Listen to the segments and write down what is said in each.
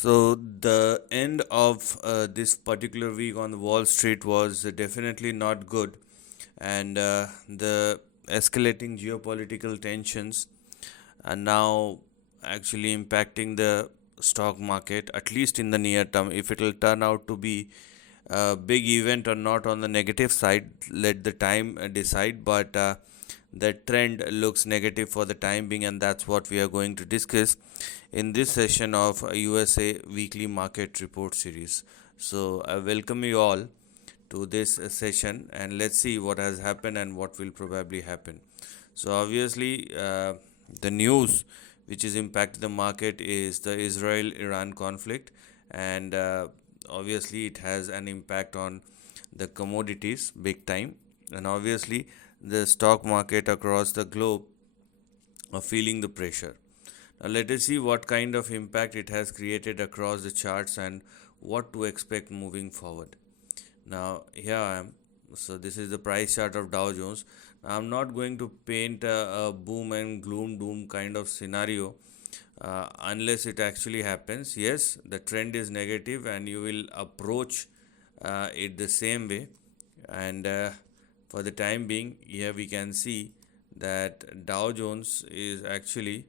So the end of this particular week on the Wall Street was definitely not good, and the escalating geopolitical tensions are now actually impacting the stock market, at least in the near term. If it will turn out to be a big event or not on the negative side, let the time decide. But the trend looks negative for the time being, and that's what we are going to discuss in this session of USA Weekly Market Report Series. So, I welcome you all to this session, and let's see what has happened and what will probably happen. So, obviously, the news which is impacting the market is the Israel Iran conflict, and obviously, it has an impact on the commodities big time, and obviously, the stock market across the globe are feeling the pressure. Now, let us see what kind of impact it has created across the charts and what to expect moving forward. Now, here I am. So, this is the price chart of Dow Jones. Now, I'm not going to paint a boom and gloom doom kind of scenario unless it actually happens. Yes, the trend is negative and you will approach it the same way. And for the time being, here we can see that Dow Jones is actually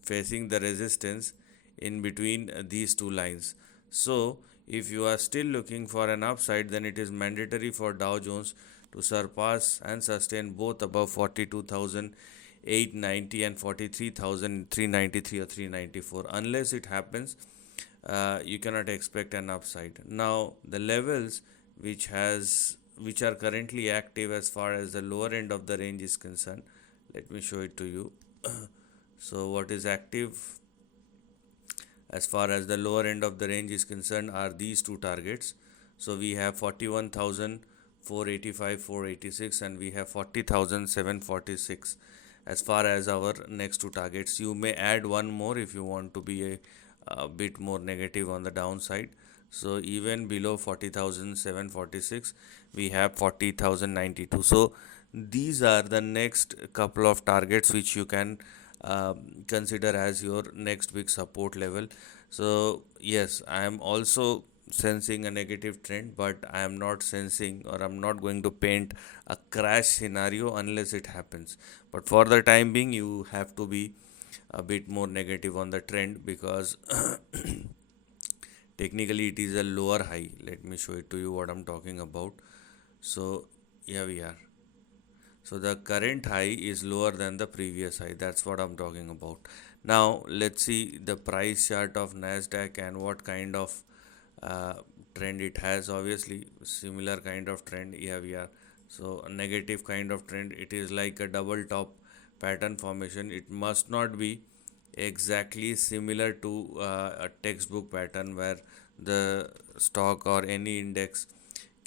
facing the resistance in between these two lines. So, if you are still looking for an upside, then it is mandatory for Dow Jones to surpass and sustain both above 42,890 and 43,393 or 394. Unless it happens, you cannot expect an upside. Now, the levels which are currently active as far as the lower end of the range is concerned, let me show it to you. So, what is active as far as the lower end of the range is concerned are these two targets. So, we have 41,485, 486, and we have 40,746 as far as our next two targets. You may add one more if you want to be a bit more negative on the downside. So, even below 40,746, we have 40,092. So, these are the next couple of targets which you can consider as your next big support level. So, yes, I am also sensing a negative trend, but I am not sensing or I'm not going to paint a crash scenario unless it happens. But for the time being, you have to be a bit more negative on the trend because technically it is a lower high. Let me show it to you what I'm talking about. So, here we are. So the current high is lower than the previous high. That's what I'm talking about. Now let's see the price chart of Nasdaq and what kind of uh, trend it has. Obviously, similar kind of trend. Here we are. So a negative kind of trend. It is like a double top pattern formation. It must not be exactly similar to a textbook pattern where the stock or any index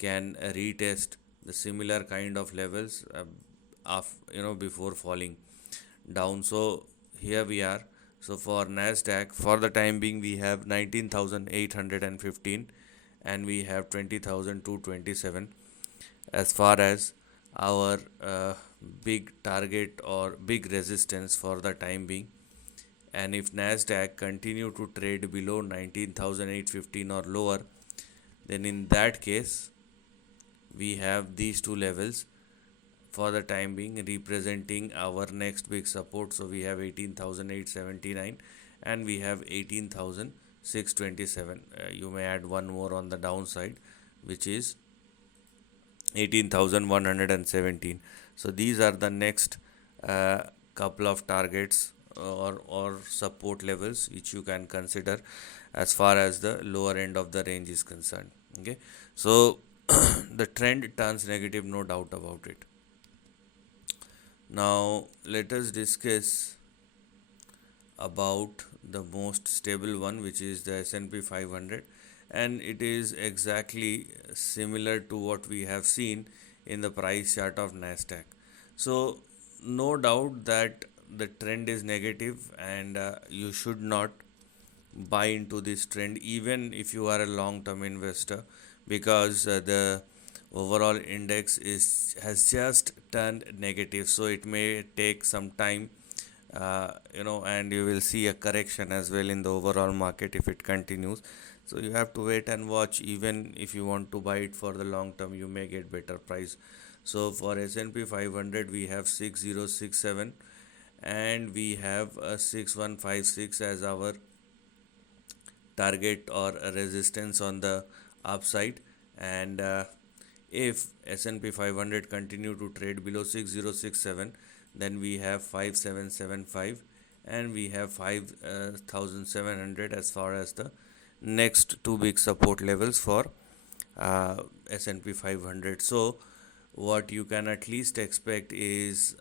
can retest the similar kind of levels of before falling down. So here we are. So for Nasdaq, for the time being, we have 19,815 and we have 20,227 as far as our big target or big resistance for the time being. And if Nasdaq continue to trade below 19,815 or lower, then in that case we have these two levels for the time being representing our next big support. So we have 18,879 and we have 18,627. You may add one more on the downside, which is 18,117. So these are the next couple of targets or support levels which you can consider as far as the lower end of the range is concerned. Okay, so the trend turns negative, no doubt about it. Now let us discuss about the most stable one, which is the S&P 500, and it is exactly similar to what we have seen in the price chart of Nasdaq. So no doubt that the trend is negative and you should not buy into this trend even if you are a long term investor, because the overall index is has just turned negative. So it may take some time and you will see a correction as well in the overall market if it continues. So you have to wait and watch. Even if you want to buy it for the long term, you may get better price. So for S&P 500, we have 6067 and we have a 6156 as our target or a resistance on the upside. And if S&P 500 continue to trade below 6067, then we have 5775 and we have 5700 as far as the next two big support levels for S&P 500. So what you can at least expect is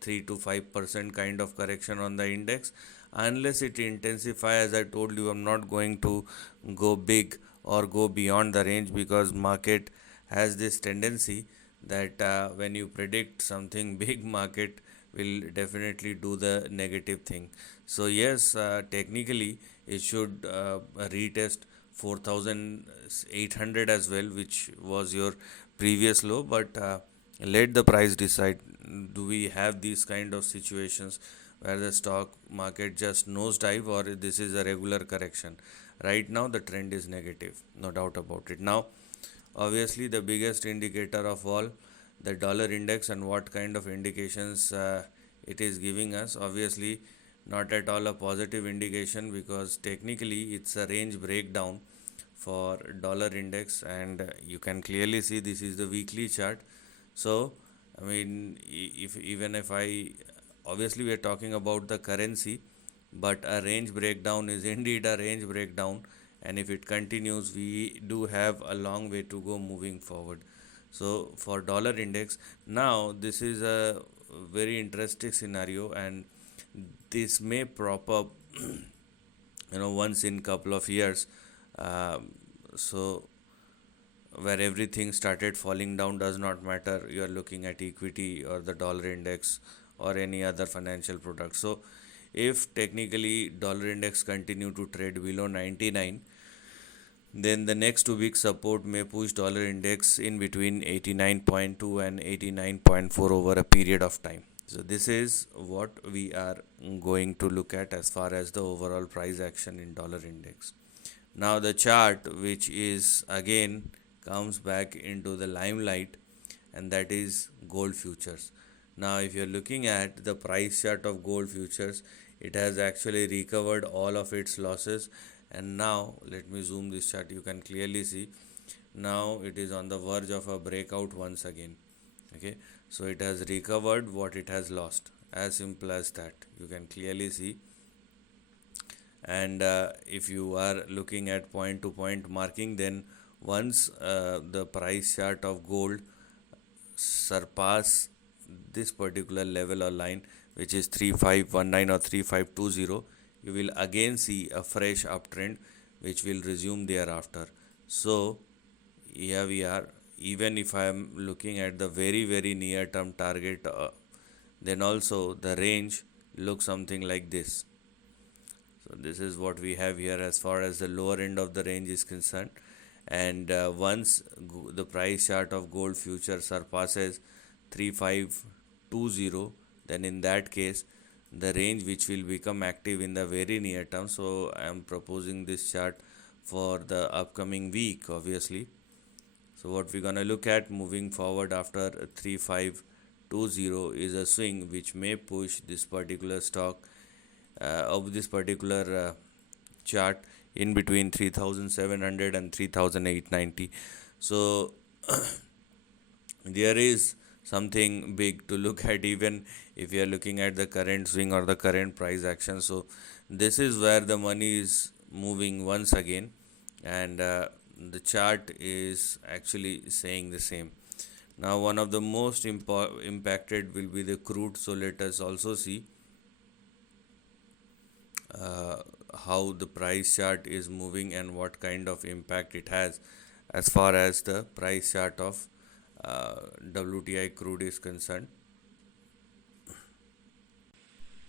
3 to 5% kind of correction on the index, unless it intensify. As I told you, I'm not going to go big or go beyond the range, because market has this tendency that when you predict something big, market will definitely do the negative thing. So yes, technically it should retest 4800 as well, which was your previous low. But let the price decide. Do we have these kind of situations where the stock market just nosedive, or this is a regular correction? Right now the trend is negative, no doubt about it. Now obviously the biggest indicator of all, the dollar index, and what kind of indications it is giving us. Obviously not at all a positive indication, because technically it's a range breakdown for dollar index, and you can clearly see this is the weekly chart. So I mean, if even if I, obviously we are talking about the currency, but a range breakdown is indeed a range breakdown, and if it continues, we do have a long way to go moving forward. So for dollar index, now this is a very interesting scenario, and this may prop up once in couple of years. um, so where everything started falling down, does not matter, you are looking at equity or the dollar index or any other financial product. So if technically dollar index continue to trade below 99, then the next two week support may push dollar index in between 89.2 and 89.4 over a period of time. So this is what we are going to look at as far as the overall price action in dollar index. Now the chart, which is again comes back into the limelight, and that is gold futures. Now if you're looking at the price chart of gold futures, it has actually recovered all of its losses, and now let me zoom this chart. You can clearly see now it is on the verge of a breakout once again. Okay, so it has recovered what it has lost, as simple as that. You can clearly see. And if you are looking at point to point marking, then once the price chart of gold surpass this particular level or line, which is 3519 or 3520, you will again see a fresh uptrend which will resume thereafter. So here we are. Even if I am looking at the very near term target, then also the range looks something like this. So this is what we have here as far as the lower end of the range is concerned. And once the price chart of gold future surpasses 3520, then in that case the range which will become active in the very near term. So I am proposing this chart for the upcoming week, obviously. So what we're gonna look at moving forward after 3520 is a swing which may push this particular stock of this particular chart in between 3700 and 3890. So there is something big to look at, even if you are looking at the current swing or the current price action. So this is where the money is moving once again, and the chart is actually saying the same. Now one of the most impacted will be the crude. So let us also see uh, how the price chart is moving and what kind of impact it has as far as the price chart of WTI crude is concerned.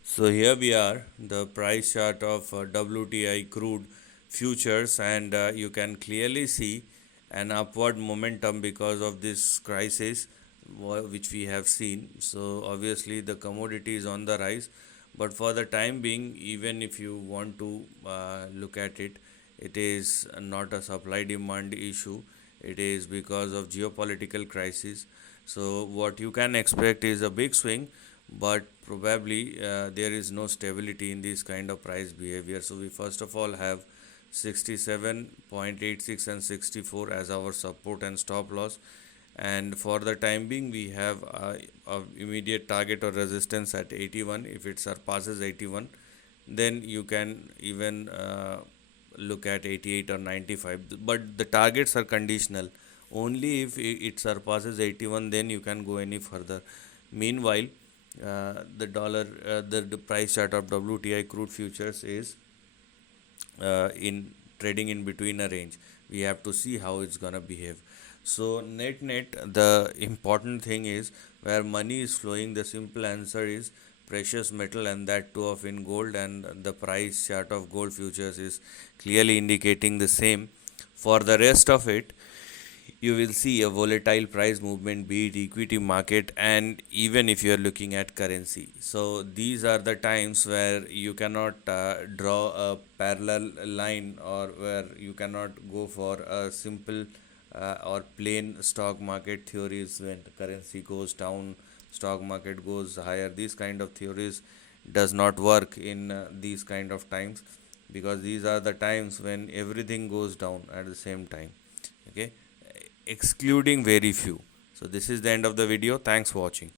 So here we are, the price chart of WTI crude futures, and you can clearly see an upward momentum because of this crisis which we have seen. So obviously the commodity is on the rise, But for the time being, even if you want to look at it, it is not a supply demand issue. It is because of geopolitical crisis. So what you can expect is a big swing, but probably there is no stability in this kind of price behavior. So we first of all have 67.86 and 64 as our support and stop loss, and for the time being we have a immediate target or resistance at 81. If it surpasses 81, then you can even look at 88 or 95, but the targets are conditional. Only if it surpasses 81, then you can go any further. Meanwhile, the price chart of WTI crude futures is in trading in between a range. We have to see how it's gonna behave. So net, the important thing is where money is flowing. The simple answer is precious metal, and that too of in gold. And the price chart of gold futures is clearly indicating the same. For the rest of it, you will see a volatile price movement, be it equity market, and even if you are looking at currency. So these are the times where you cannot draw a parallel line, or where you cannot go for a simple or plain stock market theories. When the currency goes down, stock market goes higher. These kind of theories does not work in these kind of times, because these are the times when everything goes down at the same time. Okay, excluding very few. So this is the end of the video. Thanks for watching.